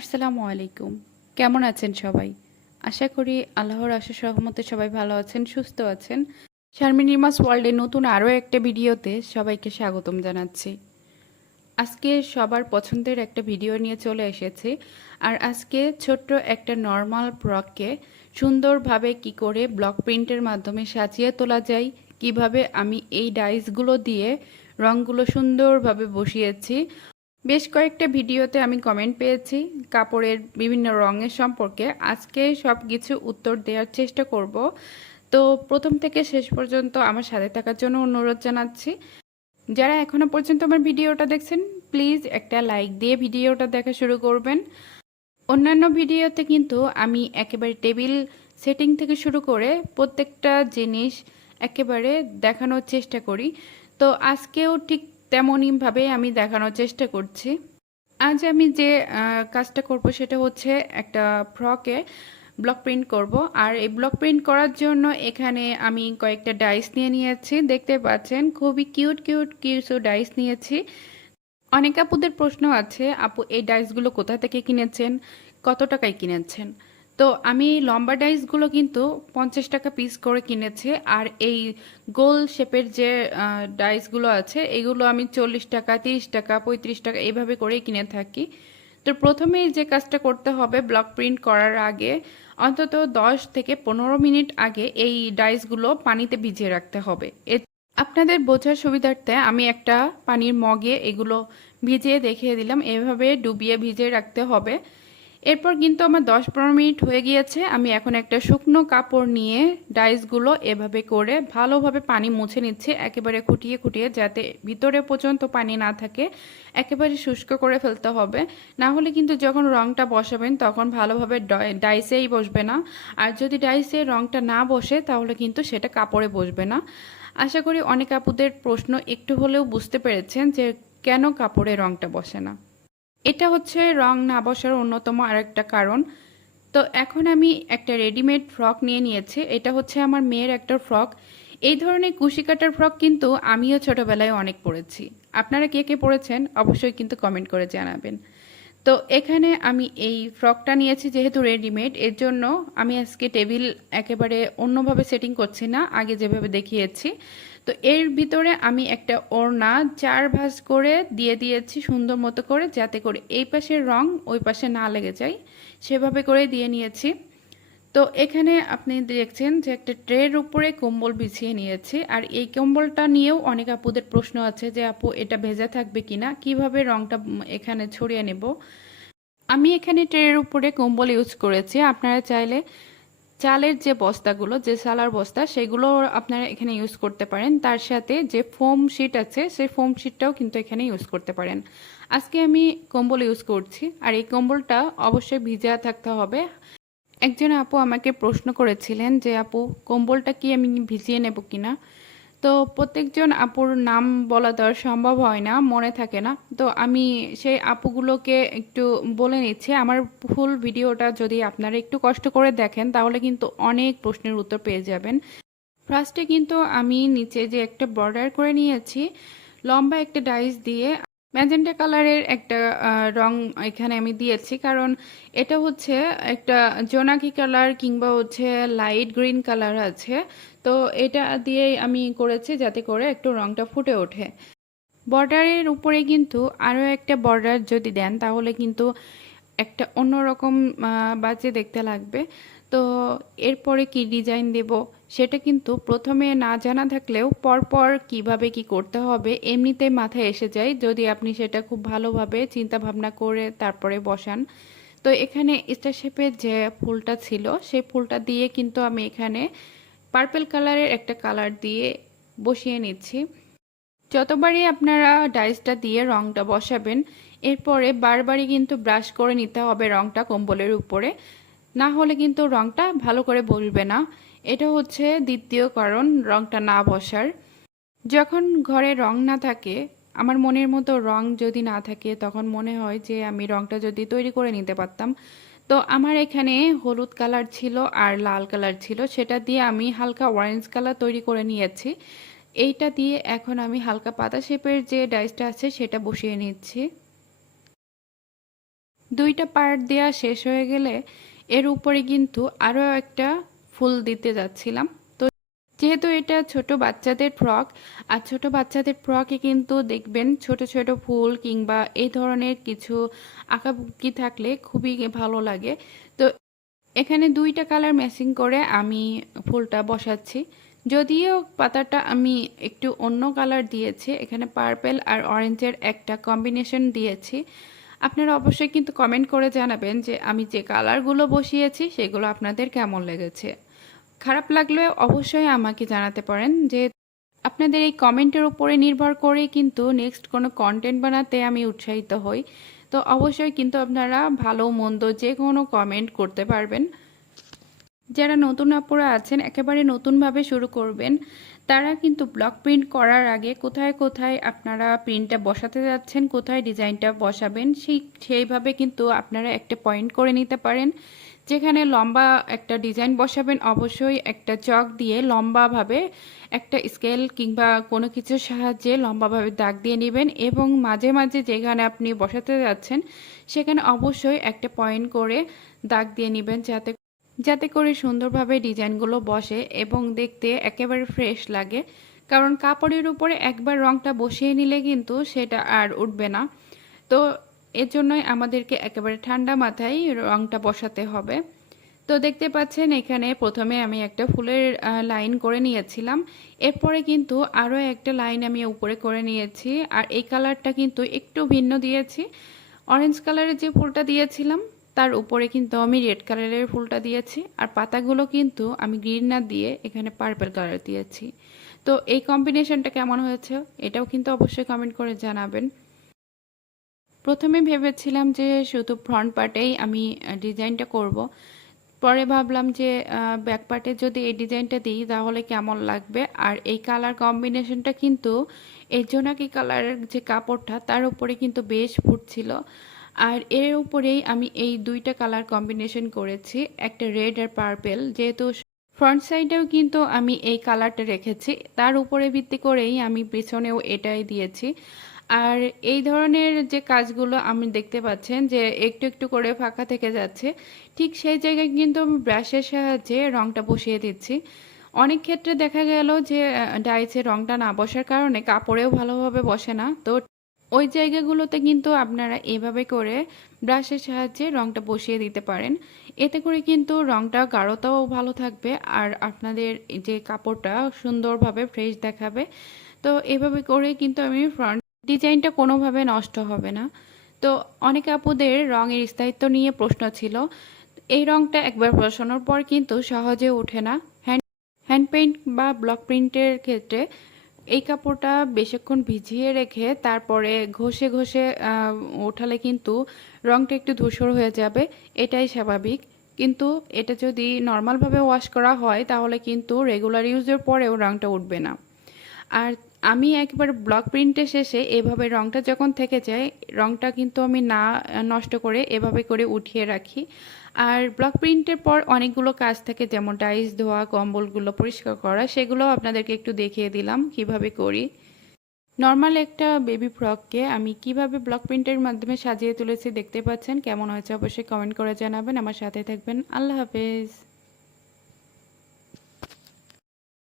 আসসালামু আলাইকুম। কেমন আছেন সবাই? আশা করি আল্লাহর আশা সহমতে সবাই ভালো আছেন, সুস্থ আছেন। শারমিন রিমাস ওয়ার্ল্ডে নতুন আরও একটা ভিডিওতে সবাইকে স্বাগতম জানাচ্ছি। আজকে সবার পছন্দের একটা ভিডিও নিয়ে চলে এসেছি আর আজকে ছোট্ট একটা নর্মাল ফ্রককে সুন্দরভাবে কি করে ব্লক প্রিন্টের মাধ্যমে সাজিয়ে তোলা যায়, কীভাবে আমি এই ডাইসগুলো দিয়ে রঙগুলো সুন্দরভাবে বসিয়েছি বেশ কয়েকটা ভিডিওতে আমি কমেন্ট পেয়েছি। কাপড়ের বিভিন্ন রঙের সম্পর্কে। আজকে সব কিছু উত্তর দেওয়ার চেষ্টা করব। তো প্রথম থেকে শেষ পর্যন্ত আমার সাথে থাকার জন্য অনুরোধ জানাচ্ছি। যারা এখনও পর্যন্ত আমার ভিডিওটা দেখছেন প্লিজ একটা লাইক দিয়ে ভিডিওটা দেখা শুরু করবেন। অন্যান্য ভিডিওতে কিন্তু আমি একেবারে টেবিল সেটিং থেকে শুরু করে প্রত্যেকটা জিনিস একেবারে দেখানোর চেষ্টা করি। তো আজকেও ঠিক তেমনইভাবে আমি দেখানোর চেষ্টা করছি। আজ আমি যে কাজটা করব সেটা হচ্ছে একটা ফ্রকে ব্লক প্রিন্ট করব। আর এই ব্লক প্রিন্ট করার জন্য এখানে আমি কয়েকটা ডাইস নিয়ে নিয়েছি। দেখতে পাচ্ছেন, খুবই কিউট কিউট, কিছু ডাইস নিয়েছি। অনেক আপুদের প্রশ্ন আছে, আপু এই ডাইসগুলো কোথা থেকে কিনেছেন? কত টাকায় কিনেছেন? তো আমি লম্বা ডাইসগুলো কিন্তু পঞ্চাশ টাকা পিস করে কিনেছি, আর এই গোল শেপের যে ডাইসগুলো আছে, এগুলো আমি চল্লিশ টাকা, তিরিশ টাকা, পঁয়ত্রিশ টাকা এইভাবে করেই কিনে থাকি। তো প্রথমেই যে কাজটা করতে হবে ব্লক প্রিন্ট করার আগে, অন্তত দশ থেকে পনেরো মিনিট আগে এই ডাইসগুলো পানিতে ভিজিয়ে রাখতে হবে। আপনাদের বোঝার সুবিধার্থে আমি একটা পানির মগে এগুলো ভিজিয়ে দেখিয়ে দিলাম, এভাবে ডুবিয়ে ভিজিয়ে রাখতে হবে। এরপর কিন্তু আমার দশ পনেরো মিনিট হয়ে গিয়েছে। আমি এখন একটা শুকনো কাপড় নিয়ে ডাইসগুলো এভাবে করে ভালোভাবে পানি মুছে নিচ্ছি, একেবারে খুঁটিয়ে খুঁটিয়ে যাতে ভিতরে পর্যন্ত পানি না থাকে, একেবারে শুষ্ক করে ফেলতে হবে। না হলে কিন্তু যখন রংটা বসাবেন তখন ভালোভাবে ডাইসেই বসবে না। আর যদি ডাইসে রংটা না বসে তাহলে কিন্তু সেটা কাপড়ে বসবে না। আশা করি অনেক আপুদের প্রশ্ন একটু হলেও বুঝতে পেরেছেন যে কেন কাপড়ে রংটা বসে না। এটা হচ্ছে রং না বসার অন্যতম আরেকটা কারণ। তো এখন আমি একটা রেডিমেড ফ্রক নিয়ে নিয়েছি। এটা হচ্ছে আমার মেয়ের একটা ফ্রক। এই ধরনের কুশি কাটার ফ্রক কিন্তু আমিও ছোটবেলায় অনেক পরেছি। আপনারা কে কে পড়েছেন অবশ্যই কিন্তু কমেন্ট করে জানাবেন। তো এখানে আমি এই ফ্রকটা নিয়েছি যেহেতু রেডিমেড, এর জন্য আমি আজকে টেবিল একেবারে অন্যভাবে সেটিং করছি না, আগে যেভাবে দেখিয়েছি। তো এর ভিতরে আমি একটা ওড়না চার ভাঁজ করে দিয়ে দিয়েছি সুন্দর মতো করে, যাতে করে এই পাশের রং ওই পাশে না লেগে যায়। সেভাবে করে দিয়ে নিয়েছি। তো এখানে আপনি দেখছেন যে একটা ট্রের উপরে কম্বল বিছিয়ে নিয়েছি। আর এই কম্বলটা নিয়েও অনেক আপুদের প্রশ্ন আছে যে, আপু, এটা ভেজা থাকবে কিনা? কীভাবে রংটা এখানে ছড়িয়ে নেব? আমি এখানে ট্রের উপরে কম্বল ইউজ করেছি। আপনারা চাইলে চালের যে বস্তাগুলো, যে সালার বস্তা, সেগুলো আপনারা এখানে ইউজ করতে পারেন। তার সাথে যে ফোম শিট আছে, সেই ফোম শিটটাও কিন্তু এখানে ইউজ করতে পারেন। আজকে আমি কম্বল ইউজ করছি, আর এই কম্বলটা অবশ্যই ভিজা থাকতে হবে। একজন আপু আমাকে প্রশ্ন করেছিলেন যে, আপু, কম্বলটা কি আমি ভিজিয়ে নেব কিনা? তো প্রত্যেকজন আপুর নাম বলা দেওয়া সম্ভব হয় না, মনে থাকে না। তো আমি সেই আপুগুলোকে একটু বলে নিচ্ছি, আমার ফুল ভিডিওটা যদি আপনারা একটু কষ্ট করে দেখেন, তাহলে কিন্তু অনেক প্রশ্নের উত্তর পেয়ে যাবেন। ফার্স্টে কিন্তু আমি নিচে যে একটা বর্ডার করে নিয়েছি, লম্বা একটা ডাইস দিয়ে ম্যাজেন্টা কালারের একটা রং এখানে আমি দিয়েছি, কারণ এটা হচ্ছে একটা জোনাকি কালার কিংবা হচ্ছে লাইট গ্রিন কালার আছে। তো এটা দিয়েই আমি করেছি যাতে করে একটু রংটা ফুটে ওঠে। বর্ডারের উপরে কিন্তু আরও একটা বর্ডার যদি দেন, তাহলে কিন্তু একটা অন্যরকম বাজে দেখতে লাগবে। তো এরপরে কি ডিজাইন দেব, সেটা কিন্তু প্রথমে না জানা থাকলেও পরপর কীভাবে কি করতে হবে এমনিতে মাথায় এসে যায়। যদি আপনি সেটা খুব ভালোভাবে চিন্তা ভাবনা করে তারপরে বসান। তো এখানে স্টার শেপের যে ফুলটা ছিল, সেই ফুলটা দিয়ে কিন্তু আমি এখানে পার্পল কালারের একটা কালার দিয়ে বসিয়ে নিচ্ছি। যতবারই আপনারা ডাইসটা দিয়ে রংটা বসাবেন, এরপরে বারবারই কিন্তু ব্রাশ করে নিতে হবে রংটা কম্বলের উপরে। না হলে কিন্তু রংটা ভালো করে বসবে না। এটা হচ্ছে দ্বিতীয় কারণ, রংটা না বসার। যখন ঘরে রং না থাকে, আমার মনের মতো রং যদি না থাকে, তখন মনে হয় যে আমি রংটা যদি তৈরি করে নিতে পারতাম তো আমার এখানে হলুদ কালার ছিল আর লাল কালার ছিল। সেটা দিয়ে আমি হালকা অরেঞ্জ কালার তৈরি করে নিয়েছি। এইটা দিয়ে এখন আমি হালকা পাতা শেপের যে ডাইসটা আছে সেটা বসিয়ে নিচ্ছি। দুইটা পার্ট দেওয়া শেষ হয়ে গেলে এর উপরে কিন্তু আরও একটা ফুল দিতে যাচ্ছিলাম। যেহেতু এটা ছোট বাচ্চাদের ফ্রক, আর ছোট বাচ্চাদের ফ্রকে কিন্তু দেখবেন ছোট ছোট ফুল কিংবা এই ধরনের কিছু আঁকাবুকি থাকলে খুবই ভালো লাগে। তো এখানে দুইটা কালার ম্যাচিং করে আমি ফুলটা বসাচ্ছি। যদিও পাতাটা আমি একটু অন্য কালার দিয়েছি, এখানে পার্পেল আর অরেঞ্জের একটা কম্বিনেশন দিয়েছি। আপনারা অবশ্যই কিন্তু কমেন্ট করে জানাবেন যে আমি যে কালারগুলো বসিয়েছি, সেগুলো আপনাদের কেমন লেগেছে। খারাপ লাগলে অবশ্যই আমাকে জানাতে পারেন যে আপনাদের এই কমেন্টের উপরে নির্ভর করে কিন্তু নেক্সট কোনো কন্টেন্ট বানাতে আমি উৎসাহিত হই। তো অবশ্যই কিন্তু আপনারা ভালো মন্দ যে কোনো কমেন্ট করতে পারবেন। যারা নতুন আপুরা আছেন, একেবারে নতুনভাবে শুরু করবেন, তারা কিন্তু ব্লক প্রিন্ট করার আগে কোথায় কোথায় আপনারা প্রিন্টটা বসাতে যাচ্ছেন, কোথায় ডিজাইনটা বসাবেন, সেই, সেইভাবে কিন্তু আপনারা একটা পয়েন্ট করে নিতে পারেন। যেখানে লম্বা একটা ডিজাইন বসাবেন, অবশ্যই একটা চক দিয়ে লম্বাভাবে একটা স্কেল কিংবা কোনো কিছুর সাহায্যে লম্বাভাবে দাগ দিয়ে নেবেন এবং মাঝে মাঝে যেখানে আপনি বসাতে যাচ্ছেন, সেখানে অবশ্যই একটা পয়েন্ট করে দাগ দিয়ে নেবেন যাতে যাতে করে সুন্দরভাবে ডিজাইনগুলো বসে এবং দেখতে একেবারে ফ্রেশ লাগে। কারণ কাপড়ের উপরে একবার রংটা বসিয়ে নিলে কিন্তু সেটা আর উঠবে না। তো এর জন্যই আমাদেরকে একেবারে ঠান্ডা মাথায় রংটা বসাতে হবে। তো দেখতে পাচ্ছেন এখানে প্রথমে আমি একটা ফুলের লাইন করে নিয়েছিলাম। এরপরে কিন্তু আরও একটা লাইন আমি উপরে করে নিয়েছি আর এই কালারটা কিন্তু একটু ভিন্ন দিয়েছি। অরেঞ্জ কালারের যে ফুলটা দিয়েছিলাম, তার উপরে কিন্তু আমি রেড কালারের ফুলটা দিয়েছি আর পাতাগুলো কিন্তু আমি গ্রিন না দিয়ে এখানে পার্পেল কালার দিয়েছি। তো এই কম্বিনেশনটা কেমন হয়েছে, এটাও কিন্তু অবশ্যই কমেন্ট করে জানাবেন। প্রথমে ভেবেছিলাম যে শুধু ফ্রন্ট পার্টেই আমি ডিজাইনটা করব। পরে ভাবলাম যে ব্যাক পার্টে যদি এই ডিজাইনটা দিই তাহলে কেমন লাগবে? আর এই কালার কম্বিনেশনটা কিন্তু এই জোনাকি কালারের যে কাপড়টা তার উপরে কিন্তু বেশ ফুটছিল। আর এর উপরেই আমি এই দুইটা কালার কম্বিনেশন করেছি, একটা রেড আর পার্পেল যেহেতু ফ্রন্ট সাইডেও কিন্তু আমি এই কালারটা রেখেছি, তার উপরে ভিত্তি করেই আমি পিছনেও এটাই দিয়েছি। আর এই ধরনের যে কাজগুলো আমি দেখতে পাচ্ছেন যে একটু একটু করে ফাঁকা থেকে যাচ্ছে, ঠিক সেই জায়গায় কিন্তু আমি ব্রাশের সাহায্যে রংটা বসিয়ে দিচ্ছি। অনেক ক্ষেত্রে দেখা গেল যে ডাইসে রংটা না বসার কারণে কাপড়েও ভালোভাবে বসে না। তো ওই জায়গাগুলোতে কিন্তু আপনারা এভাবে করে ব্রাশের সাহায্যে রংটা বসিয়ে দিতে পারেন। এতে করে কিন্তু রংটা গাঢ়তাও ভালো থাকবে আর আপনাদের যে কাপড়টা সুন্দরভাবে ফ্রেশ দেখাবে। তো এভাবে করে কিন্তু আমি ফ্রন্ট ডিজাইনটা কোনোভাবে নষ্ট হবে না। তো অনেক আপুদের রঙের স্থায়িত্ব নিয়ে প্রশ্ন ছিল। এই রংটা একবার বসানোর পর কিন্তু সহজে ওঠে না। হ্যান্ড হ্যান্ড পেইন্ট বা ব্লক প্রিন্টের ক্ষেত্রে এই কাপড়টা বেশিক্ষণ ভিজিয়ে রেখে তারপরে ঘষে ঘষে ওঠালে কিন্তু রংটা একটু ধূসর হয়ে যাবে। এটাই স্বাভাবিক। কিন্তু এটা যদি নর্মালভাবে ওয়াশ করা হয় তাহলে কিন্তু রেগুলার ইউজের পরেও রংটা উঠবে না। আর আমি একবার ব্লক প্রিন্টের শেষে এভাবে রংটা যখন থেকে যায়, রংটা কিন্তু আমি না, নষ্ট করে এভাবে করে উঠিয়ে রাখি। আর ব্লক প্রিন্টের পর অনেকগুলো কাজ থাকে, যেমন টাইস ধোয়া, কম্বলগুলো পরিষ্কার করা, সেগুলো আপনাদেরকে একটু দেখিয়ে দিলাম কীভাবে করি। নর্মাল একটা বেবি ফ্রককে আমি কীভাবে ব্লক প্রিন্টের মাধ্যমে সাজিয়ে তুলেছি দেখতে পাচ্ছেন? কেমন হয়েছে অবশ্যই কমেন্ট করে জানাবেন। আমার সাথে থাকবেন। আল্লাহ হাফেজ।